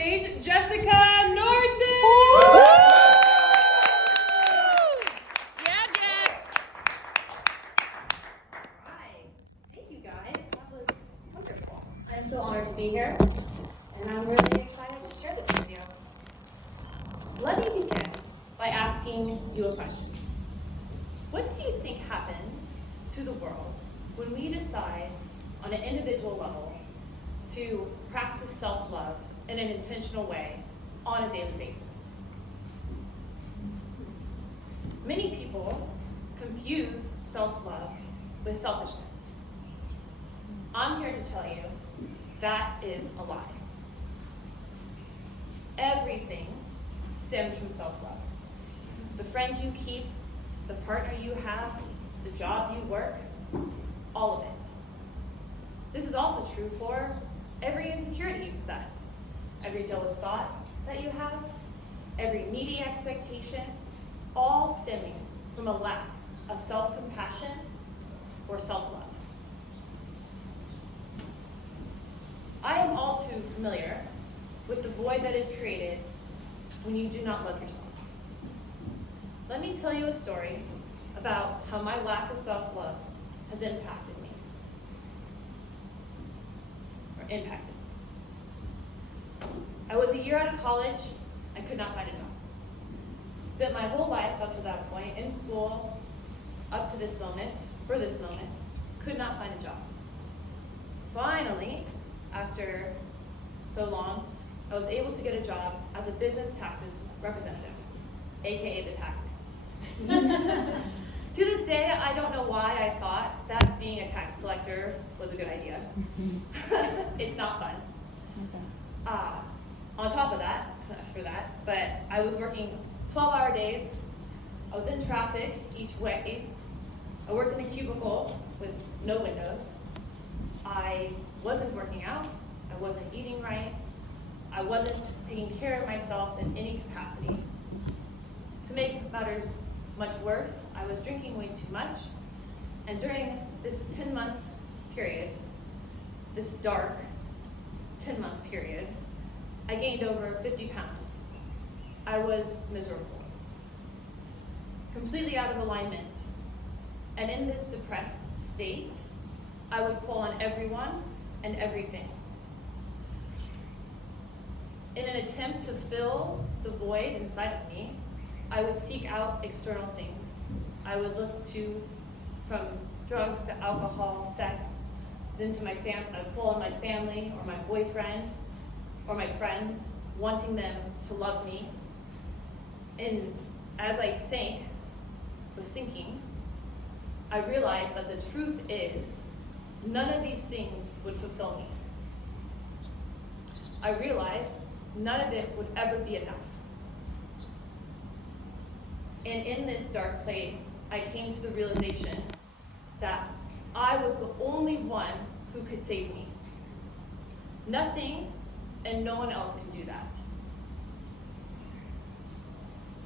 stage, Jessica Norton! Yeah, Jess! Hi. Thank you guys. That was wonderful. I'm so honored to be here, and I'm really excited to share this with you. Let me begin by asking you a question. What do you think happens to the world when we decide on an individual level to practice self-love in an intentional way on a daily basis? Many people confuse self-love with selfishness. I'm here to tell you that is a lie. Everything stems from self-love. The friends you keep, the partner you have, the job you work, all of it. This is also true for every insecurity you possess, every jealous thought that you have, every needy expectation, all stemming from a lack of self-compassion or self-love. I am all too familiar with the void that is created when you do not love yourself. Let me tell you a story about how my lack of self-love has impacted me. I was a year out of college. I could not find a job. Spent my whole life up to that point in school, up to this moment, for this moment, could not find a job. Finally, after so long, I was able to get a job as a business taxes representative, AKA the tax man. To this day, I don't know why I thought that being a tax collector was a good idea. It's not fun. On top of that, but I was working 12-hour days. I was in traffic each way. I worked in a cubicle with no windows. I wasn't working out. I wasn't eating right. I wasn't taking care of myself in any capacity. To make matters much worse, I was drinking way too much. And during this 10-month period, this dark 10-month period, I gained over 50 pounds. I was miserable, completely out of alignment. And in this depressed state, I would pull on everyone and everything. In an attempt to fill the void inside of me, I would seek out external things. I would look to, from drugs to alcohol, sex, then to I'd pull on my family or my boyfriend or my friends, wanting them to love me. And as I was sinking, I realized that the truth is, none of these things would fulfill me. I realized none of it would ever be enough. And in this dark place, I came to the realization that I was the only one who could save me. Nothing and no one else can do that.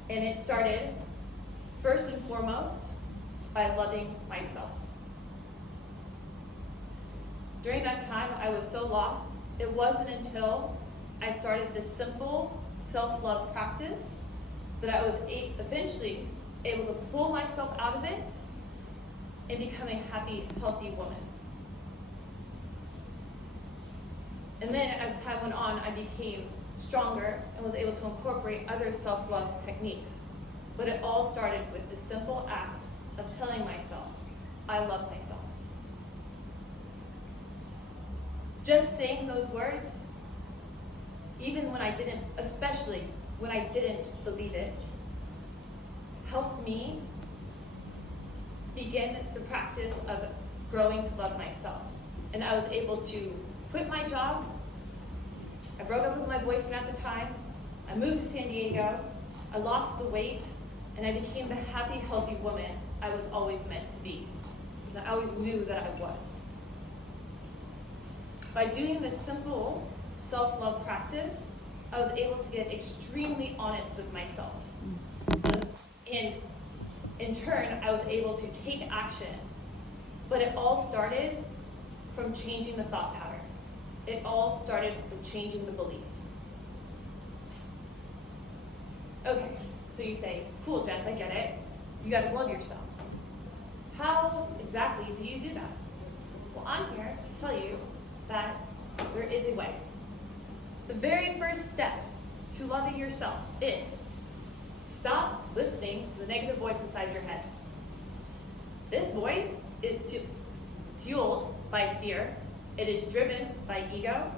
And it started, first and foremost, by loving myself. During that time, I was so lost. It wasn't until I started this simple self-love practice that I was eventually able to pull myself out of it and become a happy, healthy woman. And then as time went on, I became stronger and was able to incorporate other self-love techniques. But it all started with the simple act of telling myself, I love myself. Just saying those words, even when I didn't, especially when I didn't believe it, helped me begin the practice of growing to love myself. And I was able to quit my job. I broke up with my boyfriend at the time. I moved to San Diego. I lost the weight, and I became the happy, healthy woman I was always meant to be. And I always knew that I was. By doing this simple self-love practice, I was able to get extremely honest with myself. And in turn, I was able to take action. But it all started from changing the thought pattern. It all started with changing the belief. Okay, so you say, cool, Jess, I get it. You gotta love yourself. How exactly do you do that? Well, I'm here to tell you that there is a way. The very first step to loving yourself is stop listening to the negative voice inside your head. This voice is fueled by fear. It is driven by ego.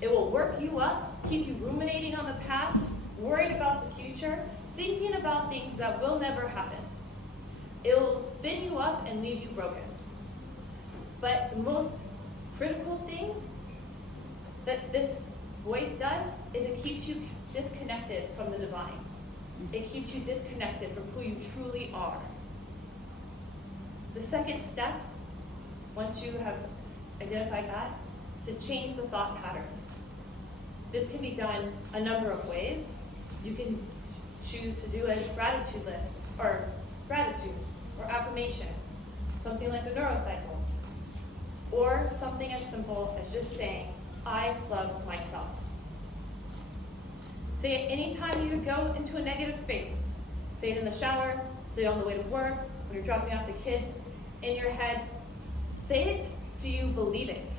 It will work you up, keep you ruminating on the past, worried about the future, thinking about things that will never happen. It will spin you up and leave you broken. But the most critical thing that this voice does is it keeps you disconnected from the divine. It keeps you disconnected from who you truly are. The second step, once you have identified that, is to change the thought pattern. This can be done a number of ways. You can choose to do a gratitude list, or gratitude, or affirmations, something like the neurocycle, or something as simple as just saying, I love myself. Say it anytime you go into a negative space. Say it in the shower, say it on the way to work, when you're dropping off the kids, in your head. Say it till you believe it.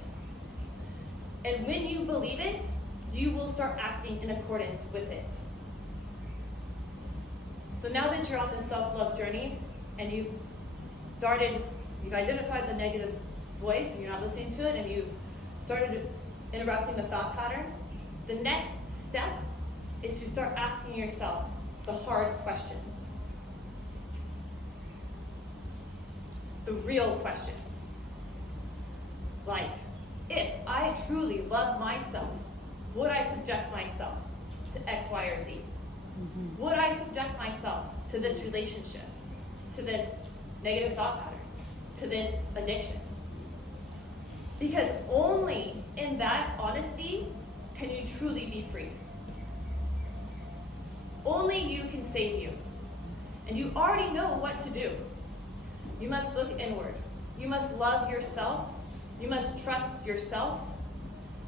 And when you believe it, you will start acting in accordance with it. So now that you're on this self-love journey and you've identified the negative voice and you're not listening to it and you've started interrupting the thought pattern, the next step is to start asking yourself the hard questions. The real questions. Like, if I truly love myself, would I subject myself to X, Y, or Z? Would I subject myself to this relationship, to this negative thought pattern, to this addiction? Because only in that honesty can you truly be free. Only you can save you. And you already know what to do. You must look inward. You must love yourself. You must trust yourself.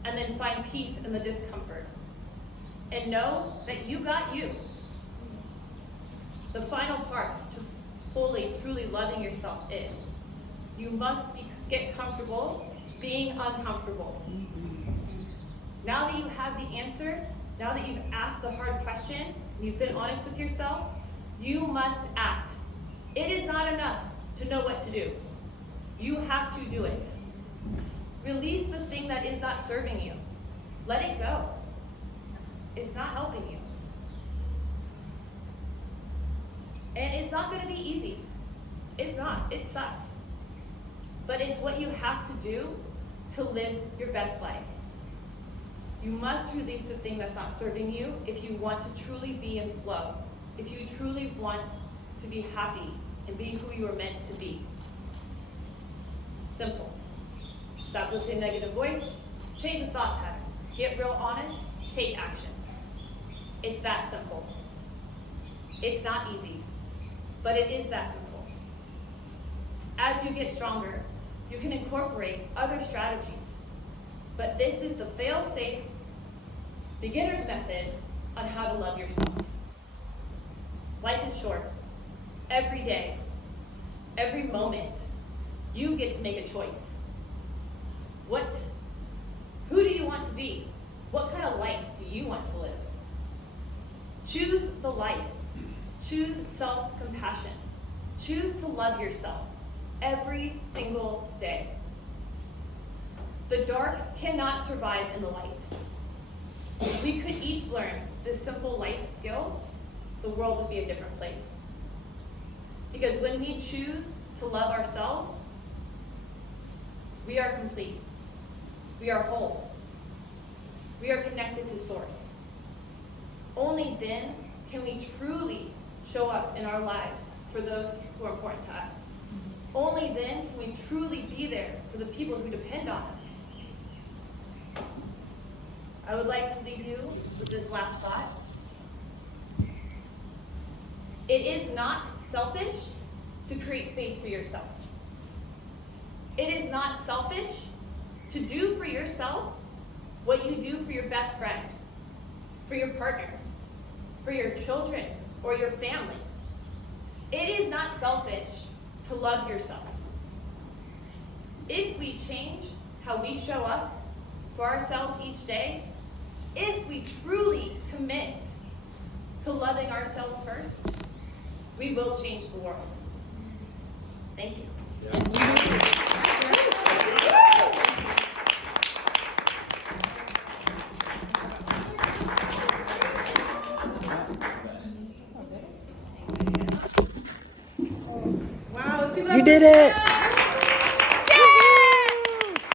And then find peace in the discomfort. And know that you got you. The final part to fully, truly loving yourself is you must get comfortable being uncomfortable. Now that you have the answer, now that you've asked the hard question, and you've been honest with yourself, you must act. It is not enough to know what to do. You have to do it. Release the thing that is not serving you. Let it go. It's not helping you. And it's not going to be easy. It's not. It sucks. But it's what you have to do to live your best life. You must release the thing that's not serving you if you want to truly be in flow. If you truly want to be happy and be who you are meant to be. Simple. Stop listening to negative voice. Change the thought pattern. Get real honest. Take action. It's that simple. It's not easy, but it is that simple. As you get stronger, you can incorporate other strategies. But this is the fail-safe beginner's method on how to love yourself. Life is short. Every day, every moment, you get to make a choice. Who do you want to be? What kind of life do you want to live? Choose the light. Choose self-compassion. Choose to love yourself every single day. The dark cannot survive in the light. If we could each learn this simple life skill, the world would be a different place. Because when we choose to love ourselves, we are complete. We are whole. We are connected to Source. Only then can we truly show up in our lives for those who are important to us. Only then can we truly be there for the people who depend on us. I would like to leave you with this last thought. It is not selfish to create space for yourself. It is not selfish to do for yourself what you do for your best friend, for your partner, for your children or your family. It is not selfish to love yourself. If we change how we show up for ourselves each day, if we truly commit to loving ourselves first, we will change the world. Thank you. Wow, let's give it up You for did it. Kat.